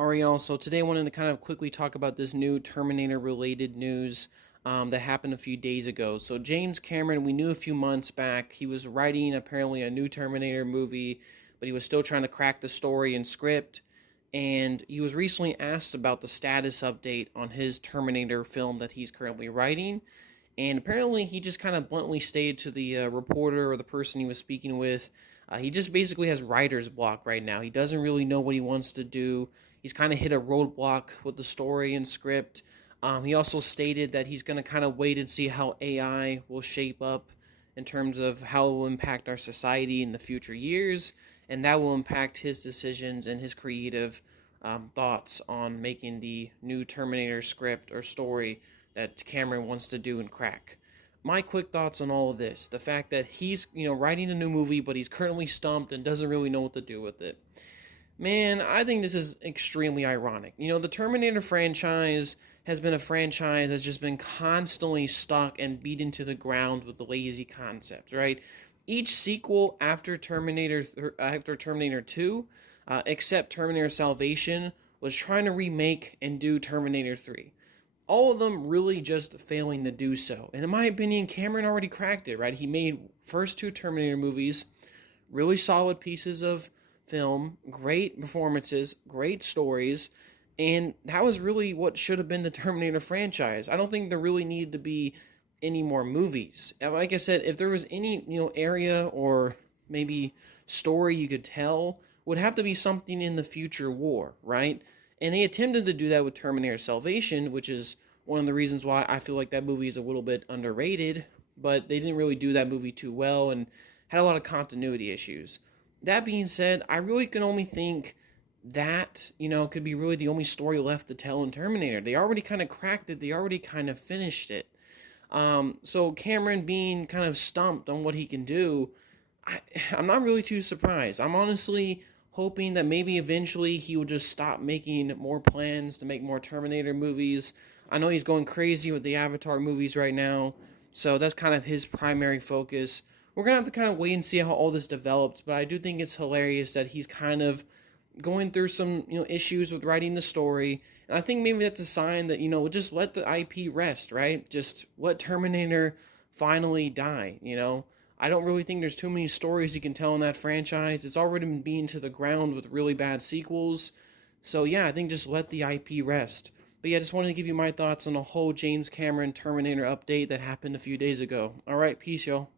Ariel, so today I wanted to kind of quickly talk about this new Terminator related news that happened a few days ago. So, James Cameron, we knew a few months back, he was writing apparently a new Terminator movie, but he was still trying to crack the story and script. And he was recently asked about the status update on his Terminator film that he's currently writing. And apparently, he just kind of bluntly stated to the reporter or the person he was speaking with, he just basically has writer's block right now. He doesn't really know what he wants to do. He's kind of hit a roadblock with the story and script. He also stated that he's going to kind of wait and see how AI will shape up in terms of how it will impact our society in the future years, and that will impact his decisions and his creative thoughts on making the new Terminator script or story that Cameron wants to do and crack. My quick thoughts on all of this: the fact that he's writing a new movie, but he's currently stumped and doesn't really know what to do with it. Man, I think this is extremely ironic. The Terminator franchise has been a franchise that's just been constantly stuck and beaten to the ground with lazy concepts, right? Each sequel after Terminator 2, except Terminator Salvation, was trying to remake and do Terminator 3. All of them really just failing to do so. And in my opinion, Cameron already cracked it, right? He made first two Terminator movies, really solid pieces of film, great performances, great stories, and that was really what should have been the Terminator franchise. I don't think there really needed to be any more movies. Like I said, if there was any, area or maybe story you could tell, would have to be something in the future war, right? And they attempted to do that with Terminator Salvation, which is one of the reasons why I feel like that movie is a little bit underrated, but they didn't really do that movie too well and had a lot of continuity issues. That being said, I really can only think that, could be really the only story left to tell in Terminator. They already kind of cracked it, they already kind of finished it. So Cameron being kind of stumped on what he can do, I'm not really too surprised. I'm honestly hoping that maybe eventually he will just stop making more plans to make more Terminator movies. I know he's going crazy with the Avatar movies right now, so that's kind of his primary focus. We're going to have to kind of wait and see how all this develops, but I do think it's hilarious that he's kind of going through some, issues with writing the story, and I think maybe that's a sign that, just let the IP rest, right? Just let Terminator finally die. I don't really think there's too many stories you can tell in that franchise. It's already been beaten to the ground with really bad sequels. So yeah, I think just let the IP rest. But yeah, I just wanted to give you my thoughts on the whole James Cameron Terminator update that happened a few days ago. Alright, peace, y'all.